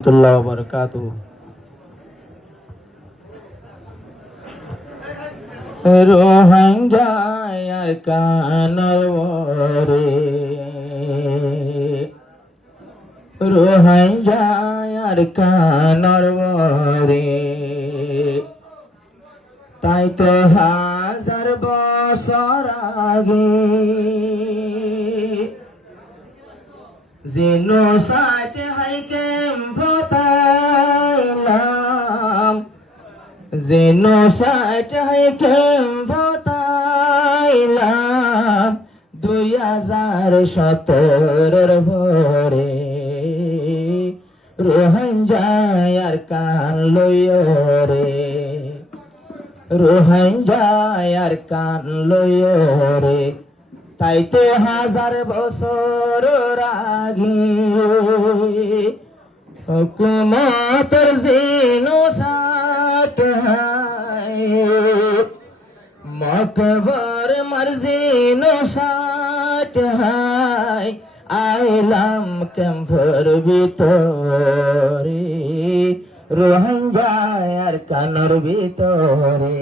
warahmatullahi wabarakatuh. Rohingya kanawore, Rohingya kanawore, তাই তো হাজার বছর আগে জিনোসাইড হাইকেম ভোতাইলাম, জিনোসাইড হাইকেম ভোতাইলাম 2017 ভোরে। রোহিঙ্গার কান লইরে, রোহিঙ্গার কান লইরে, তাই তো হাজার বছর আগে হুকুমতের জিনোসাইড মকবর মার জিনোসাইড আইলাম ক্যাম্পের ভিতরে, রোহিঙ্গার কানের ভিতরে।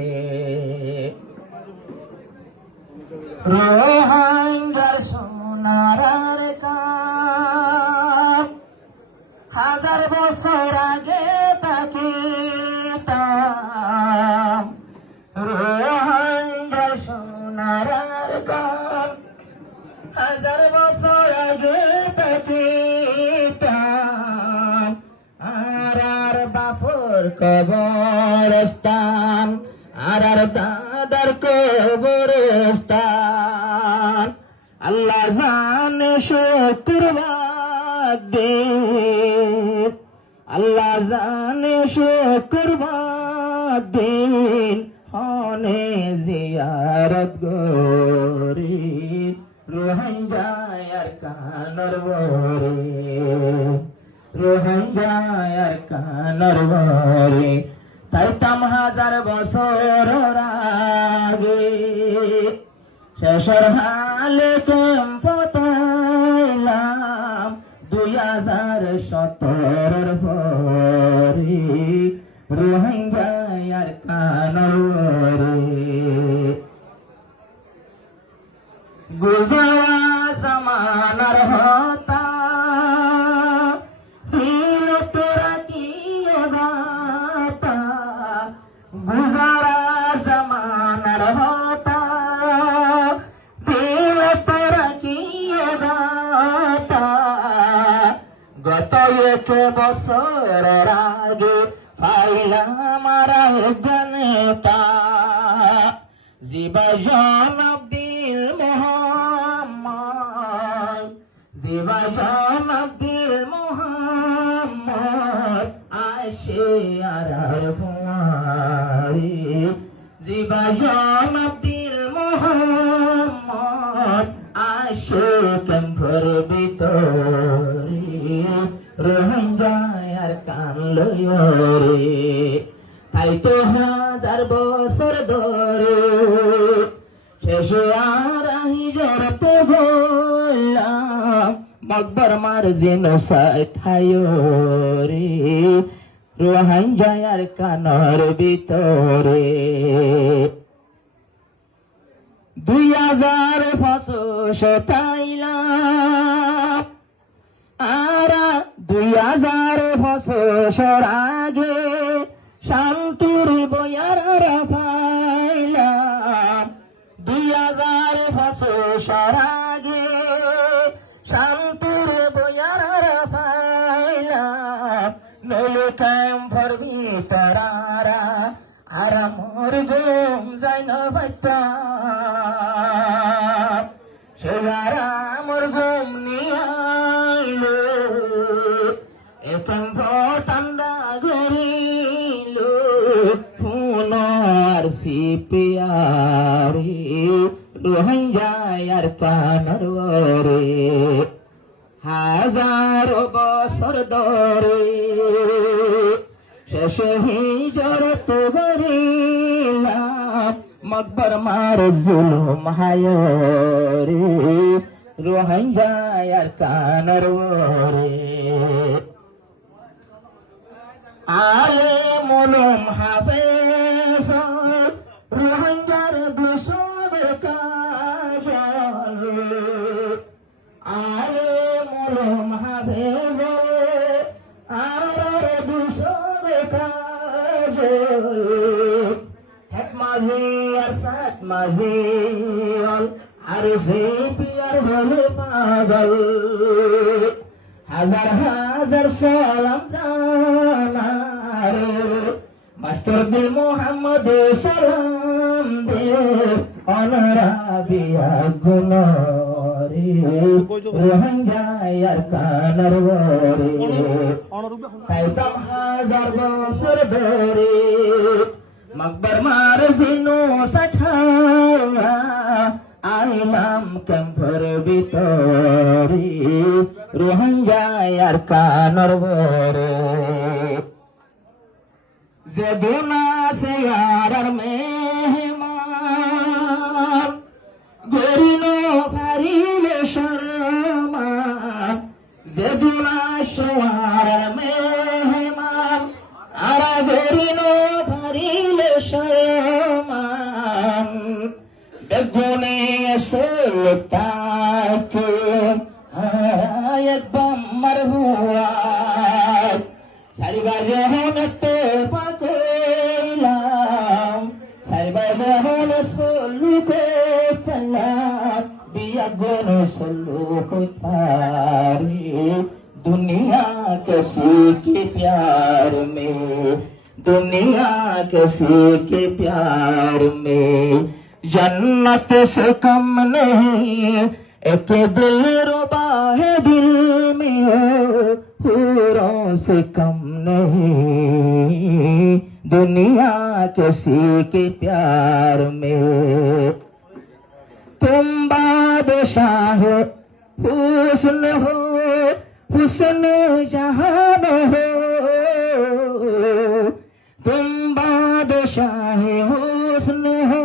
রোহিঙ্গার সোনার কান হাজার বছর আগে তাকিতাম, রোহিঙ্গার সোনার কান হাজার বছর আগে তাকিতাম। আর বাফর কবরস্থান, আর দাদার কবরস্থান, আল্লাহ জানে শুক্রবার দিন, আল্লাহ জানে শুক্রবার দিন হনে জিয়ারত গরি, রোহিঙ্গার কানর বরে, রোহিঙ্গার কানর বরে। তাইতাম হাজার বছর আগে শেষর হালে ক্যাম্প তাইলাম 2017 পরে, রোহিঙ্গার কানরে। গুজরা জামানার হতা দিন তোরা কি গাতা, গুজরা জামানার হতা দিল তোরা কি গাতা। গত এক বছর আগে পাইলাম আর জনতা, জীবন আব্দুল মোহাম্মদ, জীবন আব্দুল মোহাম্মদ আশে আর ফুয়ারি, জীবন আব্দুল মোহাম্মদ আশে ক্যাম্পের ভিতরে, রোহিঙ্গার কান লইরে। তাই তো হাজার বছর ধরে শেষে আর হিজরত বললাম, মকবর মার জিনোসাইড হায়রে, রোহিঙ্গার কানের ভিতরে। 2000 তাইলাম, আর 2000 আগে শান্তির বয়ার পাইলাম, 2000 আগে শান্তির বয়ার পাইলাম। নইলে ক্যাম্পের ভিতরারা আর মোর ঘুম যাই না পাইতাম, সেরা মোর ঘুম নিয়ে আইলো ক্যাম্প ঠান্ডা গরিল ফোন আর সিপিয়ারি, রোহিঙ্গার কানর বরে। হাজার বছর ধরে শেষে হিজরত করিলাম, মকবর মার জুলুম হায়রে, রোহিঙ্গার কানর বরে। আলেম উলুম হাফেজ রোহিঙ্গার বিষয় কাজল আলেম উলুম হাফেজ আর বিষয় কাজল এক মাঝে আর সাত মাঝে আর সে পিয়ার হলে পাগল হাজার হাজার সালাম জানার মাস্টার দে মোহাম্মদ সালাম দে অনরাবিয়া গুনরে রোহিঙ্গার কানার বরে কাইতাম হাজার বছর ধরে মকবর মার জিনো সাঠাওয়া আইলাম ক্যাম্পের ভিতরে রোহিঙ্গার কানার বরে যেদুনা সে আর মেহমান গরিনো ফারিলে শর্মান যেদুনা সোয়ার মেহমান আর গরিনো ফারিলে শর্মান বেগুনে সুলতাকে একদম মারহুয়াত সারিবার যখন তেফাকলাম সারিবার যখন সলুকে চলাম বিয়া গুন সলুক পারি दुनिया किसी के प्यार में दुनिया किसी के प्यार में जन्नत से कम नहीं एक दिल रुबा है दिल में हूरों से कम नहीं दुनिया किसी के प्यार में तुम बादशाह हुस्न हो हुस्न जहान हो तुम बादशाह हुस्न हो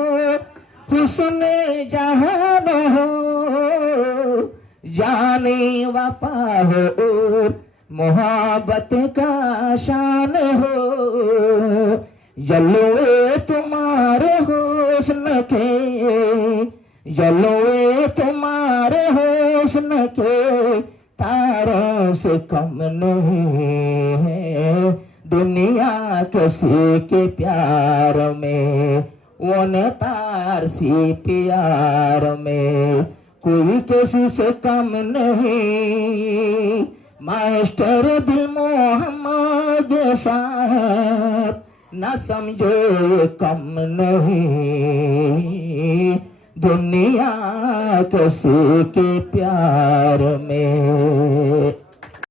हुस्न जहान हो जाने वफा हो मोहब्बत का शान हो जलवे तुम्हारे हुस्न के जलवे तुम्हारे हुस्न के तारों से कम नहीं है दुनिया किसी के प्यार में वो न तार सी प्यार में कोई किसी से कम नहीं मास्टर दिल मोहम्मद साहब न समझो ये कम नहीं दुनिया किसी के प्यार में